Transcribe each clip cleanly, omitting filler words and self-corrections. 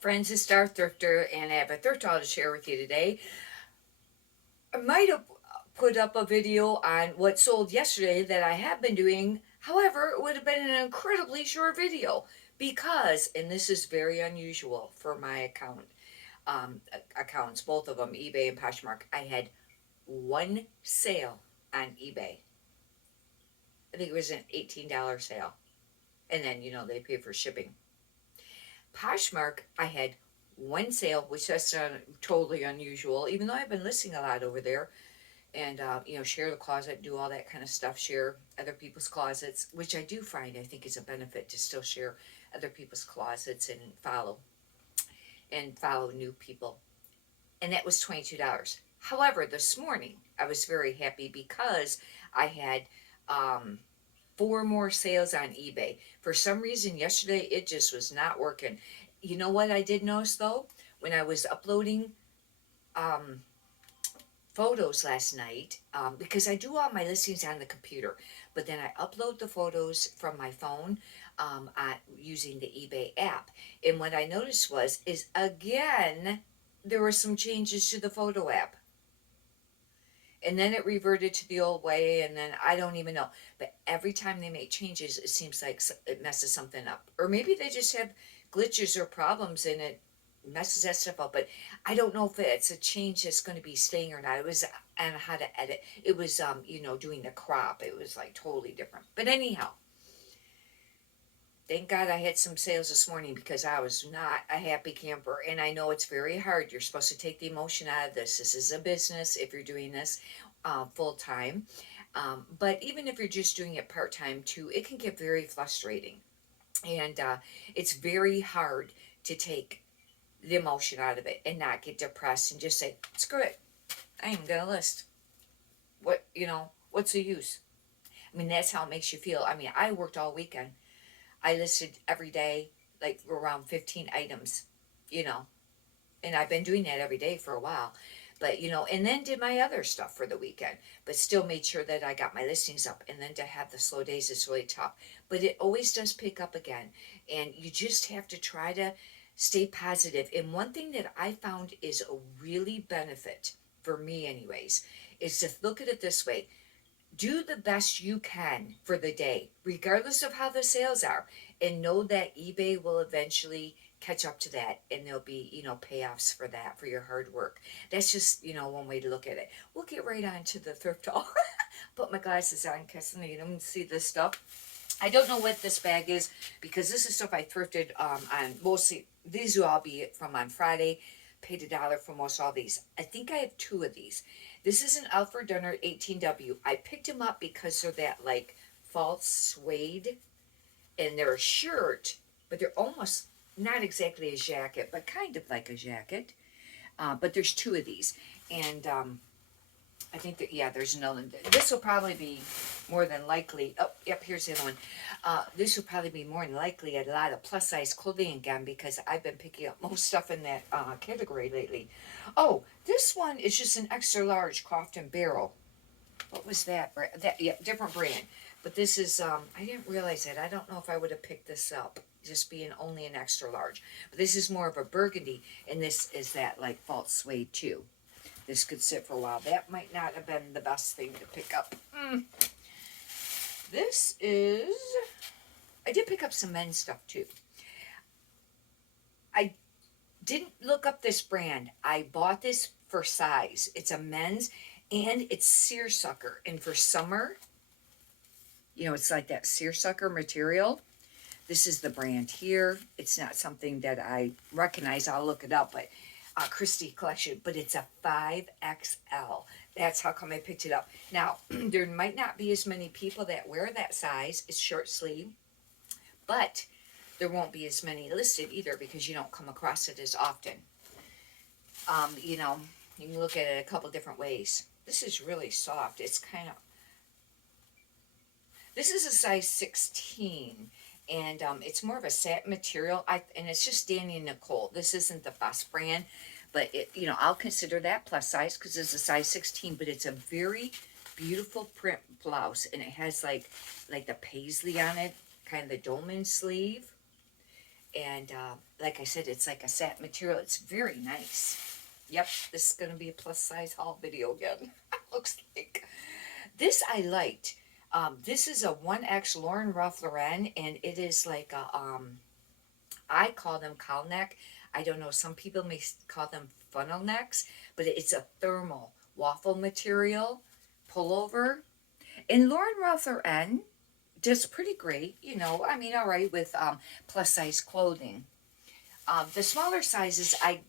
friends, it's Star Thrifter, and I have a thrift haul to share with you today. I might have put up a video on what sold yesterday that I have been doing. However, it would have been an incredibly short video because, and this is very unusual for my accounts, both of them, eBay and Poshmark. I had one sale on eBay. I think it was an $18 sale. And then, they pay for shipping. Poshmark, I had one sale, which that's totally unusual, even though I've been listing a lot over there. And, share the closet, do all that kind of stuff, share other people's closets, which I do find I think is a benefit to still share other people's closets and follow new people. And that was $22. However, this morning I was very happy because I had four more sales on eBay. For some reason, yesterday it just was not working. You know what I did notice though? When I was uploading photos last night, because I do all my listings on the computer, but then I upload the photos from my phone using the eBay app. And what I noticed is again, there were some changes to the photo app. And then it reverted to the old way, and then I don't even know. But every time they make changes, it seems like it messes something up. Or maybe they just have glitches or problems and it messes that stuff up. But I don't know if it's a change that's going to be staying or not. It was on how to edit. It was, doing the crop. It was like totally different. But anyhow, thank God I had some sales this morning because I was not a happy camper. And I know it's very hard. You're supposed to take the emotion out of this. This is a business if you're doing this full time. But even if you're just doing it part time too, it can get very frustrating. And it's very hard to take the emotion out of it and not get depressed and just say, screw it. I ain't going to list. What's the use? I mean, that's how it makes you feel. I mean, I worked all weekend. I listed every day, like around 15 items, and I've been doing that every day for a while. But, and then did my other stuff for the weekend, but still made sure that I got my listings up. And then to have the slow days is really tough. But it always does pick up again. And you just have to try to stay positive. And one thing that I found is a really benefit, for me anyways, is to look at it this way. Do the best you can for the day, regardless of how the sales are, and know that eBay will eventually catch up to that, and there'll be, payoffs for that, for your hard work. That's just, one way to look at it. We'll get right on to the thrift haul. Put my glasses on because I need them to see this stuff. I don't know what this bag is because this is stuff I thrifted on mostly. These will all be from on Friday. Paid $1 for most all these. I think I have two of these. This is an Alfred Dunner 18W. I picked them up because they're that like false suede, and they're a shirt, but they're almost not exactly a jacket, but kind of like a jacket. But there's two of these, and I think that, yeah, there's another. This will probably be more than likely. Oh, yep, here's the other one. This will probably be more than likely a lot of plus size clothing again because I've been picking up most stuff in that category lately. Oh, this one is just an extra large Crofton Barrel. What was that? Yeah, different brand. But this is, I didn't realize that. I don't know if I would have picked this up, just being only an extra large. But this is more of a burgundy, and this is that like false suede too. This could sit for a while. That might not have been the best thing to pick up. This is, I did pick up some men's stuff too. I didn't look up this brand. I bought this for size. It's a men's, and it's seersucker. And for summer, it's like that seersucker material. This is the brand here. It's not something that I recognize. I'll look it up, but Christie collection, but it's a 5XL. That's how come I picked it up. Now, there might not be as many people that wear that size. It's short sleeve, but there won't be as many listed either because you don't come across it as often. You can look at it a couple different ways. This is really soft. It's kind of, this is a size 16. And it's more of a satin material, and it's just Danny Nicole. This isn't the best brand, but I'll consider that plus size because it's a size 16. But it's a very beautiful print blouse, and it has like the paisley on it, kind of the dolman sleeve, And like I said, it's like a satin material. It's very nice. Yep, this is going to be a plus size haul video again. Looks like. This I liked. This is a 1X Lauren Ruff Lauren, and it is like a, I call them cowl neck. I don't know, some people may call them funnel necks, but it's a thermal waffle material pullover. And Lauren Ruff Lauren does pretty great, you know, I mean, all right, with plus size clothing. The smaller sizes, I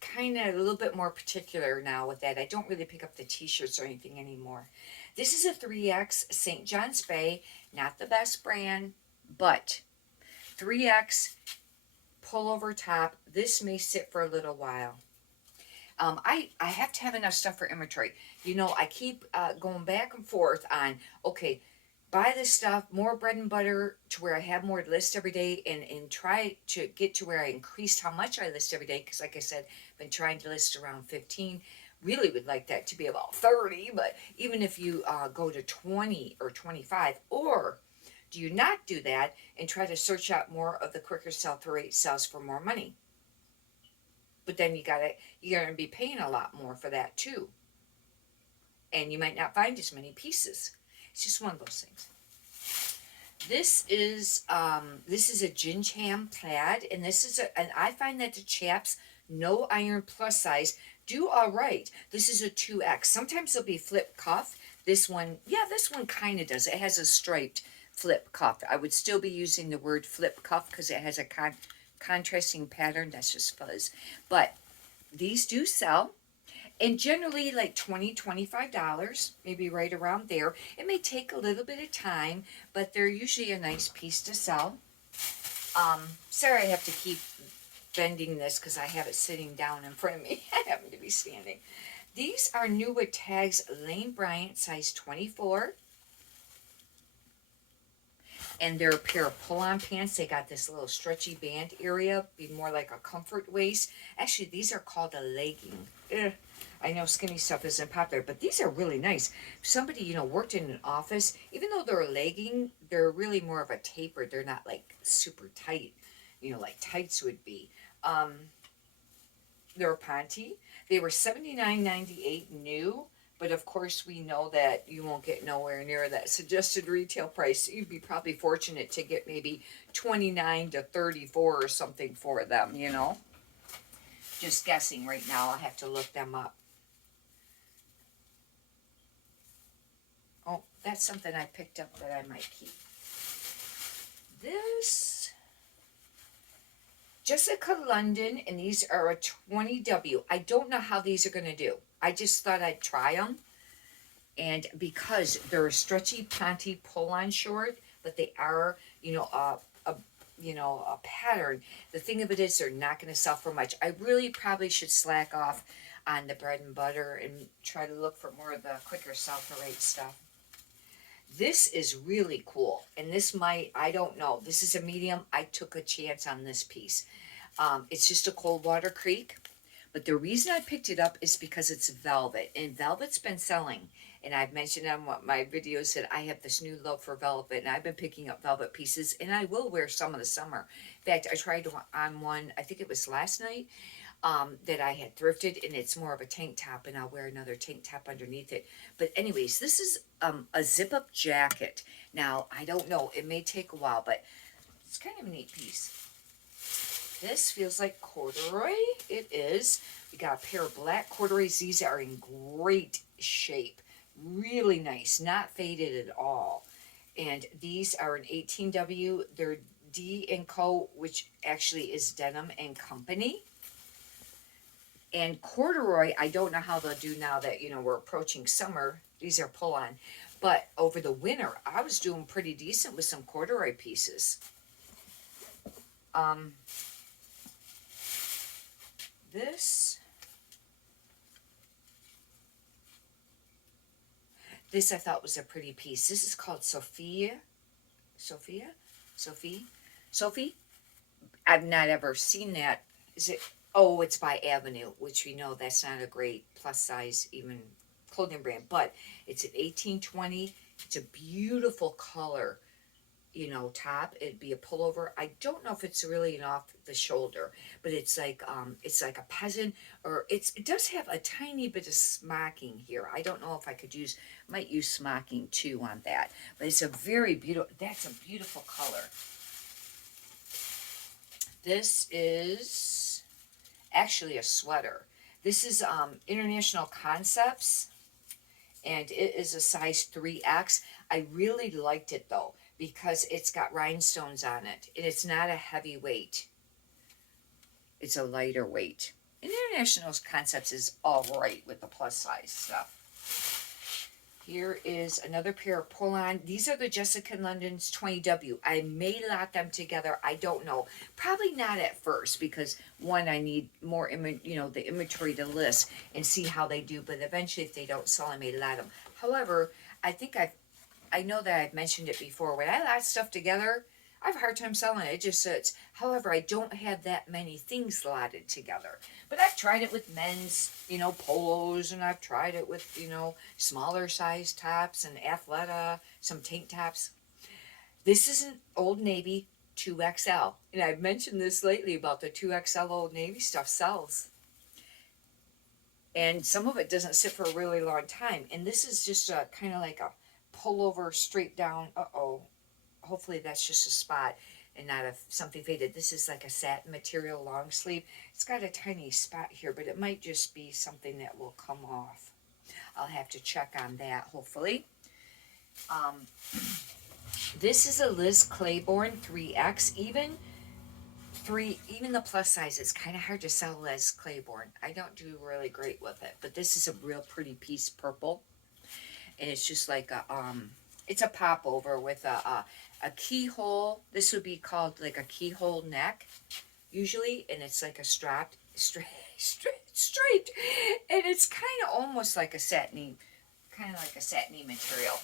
kind of a little bit more particular now with that. I don't really pick up the t-shirts or anything anymore. This is a 3X St. John's Bay, not the best brand, but 3X pullover top. This may sit for a little while. I have to have enough stuff for inventory. You know, I keep going back and forth on, okay, buy this stuff, more bread and butter to where I have more to list every day, and try to get to where I increased how much I list every day. Because like I said, I've been trying to list around 15. Really would like that to be about 30, but even if you go to 20 or 25, or do you not do that and try to search out more of the quicker sell-through rate sales for more money? But then you're gonna be paying a lot more for that too, and you might not find as many pieces. It's just one of those things. This is a ginge ham plaid, and and I find that the chaps no iron plus size do all right. This is a 2X. Sometimes they'll be flip cuff. This one, yeah, this one kind of does. It has a striped flip cuff. I would still be using the word flip cuff because it has a contrasting pattern. That's just fuzz. But these do sell. And generally like $20-$25, maybe right around there. It may take a little bit of time, but they're usually a nice piece to sell. Sorry I have to keep bending this because I have it sitting down in front of me. I happen to be standing. These are new with tags, Lane Bryant, size 24. And they're a pair of pull-on pants. They got this little stretchy band area, be more like a comfort waist. Actually, these are called a legging. I know skinny stuff isn't popular, but these are really nice. If somebody, you know, worked in an office, even though they're a legging, they're really more of a taper. They're not like super tight, you know, like tights would be. They're a Ponte. They were $79.98 new, but of course we know that you won't get nowhere near that suggested retail price. You'd be probably fortunate to get maybe 29 to 34 or something for them, you know. Just guessing right now. I'll have to look them up. Oh, that's something I picked up that I might keep. This Jessica London, and these are a 20W. I don't know how these are going to do. I just thought I'd try them. And because they're a stretchy Ponte pull-on short, but they are, you know, a pattern. The thing of it is they're not going to sell for much. I really probably should slack off on the bread and butter and try to look for more of the quicker sell-for rate stuff. This is really cool, and this might, I don't know, this is a medium. I took a chance on this piece. It's just a Coldwater Creek, but the reason I picked it up is because it's velvet, and velvet's been selling, and I've mentioned on my videos that I have this new love for velvet, and I've been picking up velvet pieces, and I will wear some of the summer. In fact, I tried on one, I think it was last night, that I had thrifted, and it's more of a tank top, and I'll wear another tank top underneath it. But anyways, this is a zip-up jacket. Now, I don't know, it may take a while, but it's kind of a neat piece. This feels like corduroy. It is. We got a pair of black corduroys. These are in great shape. Really nice. Not faded at all. And these are an 18W. They're D & Co., which actually is Denim & Company. And corduroy, I don't know how they'll do now that, you know, we're approaching summer. These are pull-on. But over the winter, I was doing pretty decent with some corduroy pieces. This I thought was a pretty piece. This is called Sophie. I've not ever seen that. Is it? Oh, it's by Avenue, which we know that's not a great plus size even clothing brand, but it's an 1820. It's a beautiful color. you know, top. It'd be a pullover. I don't know if it's really an off the shoulder, but it's like a peasant, or it does have a tiny bit of smocking here. I don't know if I could might use smocking too on that, but it's a very beautiful. That's a beautiful color. This is actually a sweater. This is International Concepts, and it is a size 3X. I really liked it though, because it's got rhinestones on it, and it's not a heavy weight. It's a lighter weight. And International Concepts is all right with the plus size stuff. Here is another pair of pull-on. These are the Jessica London's 20W. I may lot them together. I don't know. Probably not at first, because one, I need more, the inventory to list and see how they do. But eventually, if they don't sell, I may lot them. However, I know that I've mentioned it before. When I lot stuff together, I have a hard time selling it. It just sits. However, I don't have that many things lotted together. But I've tried it with men's, polos, and I've tried it with, smaller size tops and Athleta, some tank tops. This is an Old Navy 2XL. And I've mentioned this lately about the 2XL Old Navy stuff sells. And some of it doesn't sit for a really long time. And this is just kind of like a pullover straight down. Hopefully that's just a spot and not something faded. This is like a satin material long sleeve. It's got a tiny spot here, but it might just be something that will come off. I'll have to check on that, hopefully. This is a Liz Claiborne 3X. Even the plus size, it's kind of hard to sell Liz Claiborne. I don't do really great with it, but this is a real pretty piece, purple. And it's just like it's a popover with a keyhole. This would be called like a keyhole neck, usually, and it's like a striped, and it's kind of almost like a satiny, material.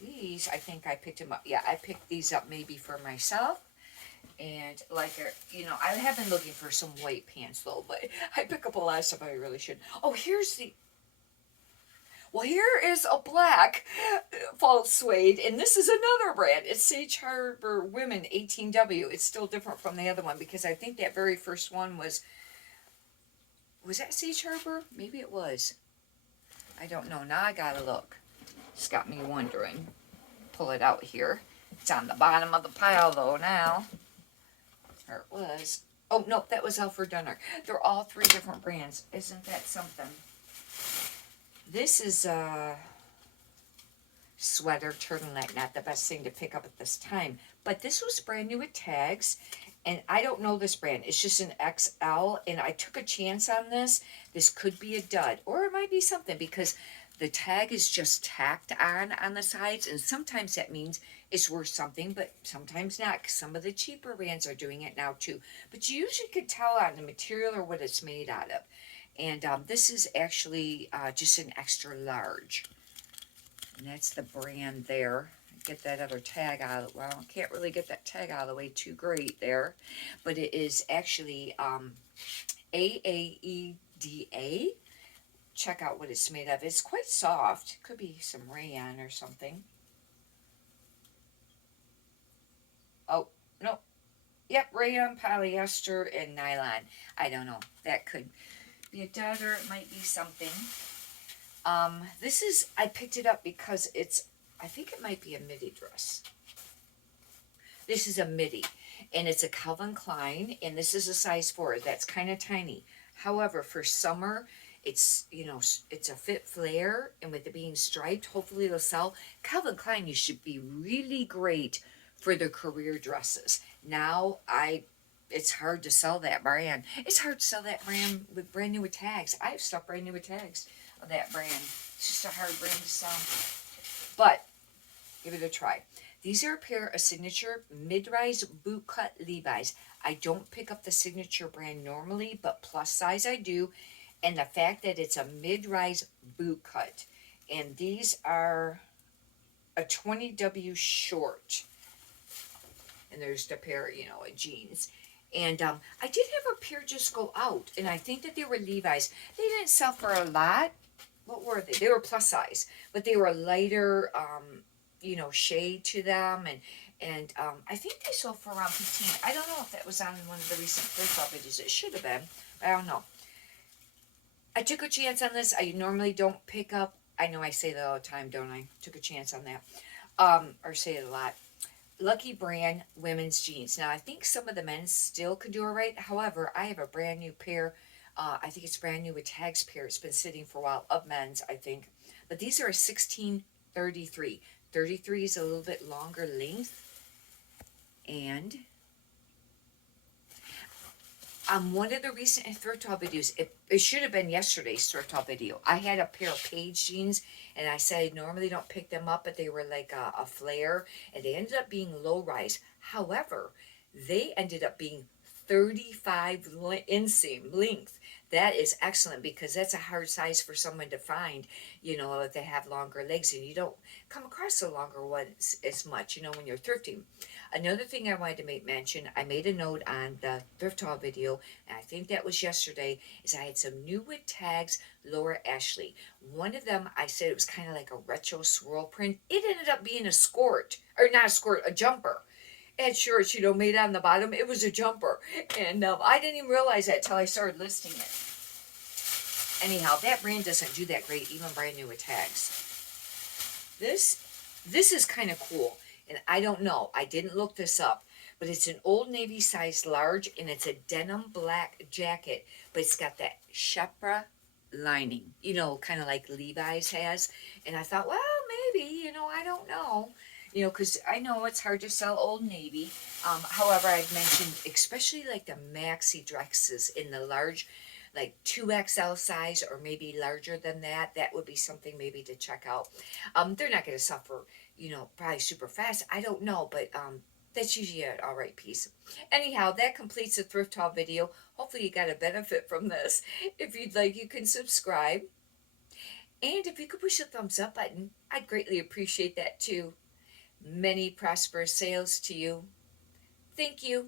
These, I think I picked them up. Yeah, I picked these up maybe for myself. And I have been looking for some white pants though, but I pick up a lot of stuff I really shouldn't. Oh, here is a black false suede, and this is another brand. It's Sage Harbor Women 18W. It's still different from the other one, because I think that very first one was that Sage Harbor? Maybe it was. I don't know. Now I gotta look. It's got me wondering. Pull it out here. It's on the bottom of the pile though now. There it was. Oh, no, that was Alfred Dunner. They're all 3 different brands. Isn't that something? This is a sweater turtleneck. Not the best thing to pick up at this time. But this was brand new with tags. And I don't know this brand. It's just an XL. And I took a chance on this. This could be a dud. Or it might be something, because the tag is just tacked on the sides. And sometimes that means it's worth something, but sometimes not, because some of the cheaper brands are doing it now too. But you usually could tell on the material or what it's made out of. And this is actually just an extra large. And that's the brand there. Get that other tag out. Well, I can't really get that tag out of the way too great there. But it is actually AAEDA. Check out what it's made of. It's quite soft. Could be some rayon or something. Oh, no. Yep, rayon, polyester, and nylon. I don't know. That could be a dud, or it might be something. This is, I picked it up because I think it might be a midi dress. This is a midi, and it's a Calvin Klein, and this is a size 4. That's kind of tiny. However, for summer, it's a fit flare, and with it being striped, hopefully it'll sell. Calvin Klein, you should be really great for the career dresses. Now, it's hard to sell that brand. It's hard to sell that brand with brand new with tags. I have stuff brand new with tags of that brand. It's just a hard brand to sell. But give it a try. These are a pair of signature mid-rise bootcut Levi's. I don't pick up the signature brand normally, but plus size I do. And the fact that it's a mid-rise bootcut. And these are a 20W short. And there's the pair, of jeans. And I did have a pair just go out. And I think that they were Levi's. They didn't sell for a lot. What were they? They were plus size. But they were lighter, shade to them, and I think they sold for around 15. I don't know if that was on one of the recent thrift shop videos. It should have been. I don't know. I took a chance on this. I normally don't pick up. I know I say that all the time, don't I? Took a chance on that. Or say it a lot. Lucky Brand women's jeans. Now I think some of the men's still could do it right. However, I have a brand new pair. I think it's brand new with tags pair. It's been sitting for a while of men's, I think. But these are a 1633. 33 is a little bit longer length. And on one of the recent thrift haul videos, it should have been yesterday's thrift haul video. I had a pair of Paige jeans, and I said I normally don't pick them up, but they were like a flare, and they ended up being low rise. However, they ended up being 35 inseam length. That is excellent because that's a hard size for someone to find, if they have longer legs, and you don't come across the longer ones as much, when you're thrifting. Another thing I wanted to make mention, I made a note on the thrift haul video, and I think that was yesterday, is I had some new with tags, Laura Ashley. One of them, I said it was kind of like a retro swirl print. It ended up being a skirt, or not a skirt, a jumper. It had shorts, made on the bottom. It was a jumper. And I didn't even realize that until I started listing it. Anyhow, that brand doesn't do that great, even brand new with tags. This is kind of cool. And I don't know. I didn't look this up. But it's an Old Navy size large, and it's a denim black jacket. But it's got that Shepra lining, kind of like Levi's has. And I thought, well, maybe, I don't know. Because I know it's hard to sell Old Navy. However, I've mentioned, especially like the maxi dresses in the large, like 2XL size or maybe larger than that. That would be something maybe to check out. They're not going to suffer, probably super fast. I don't know, but that's usually an all right piece. Anyhow, that completes the thrift haul video. Hopefully you got a benefit from this. If you'd like, you can subscribe. And if you could push the thumbs up button, I'd greatly appreciate that too. Many prosperous sales to you. Thank you.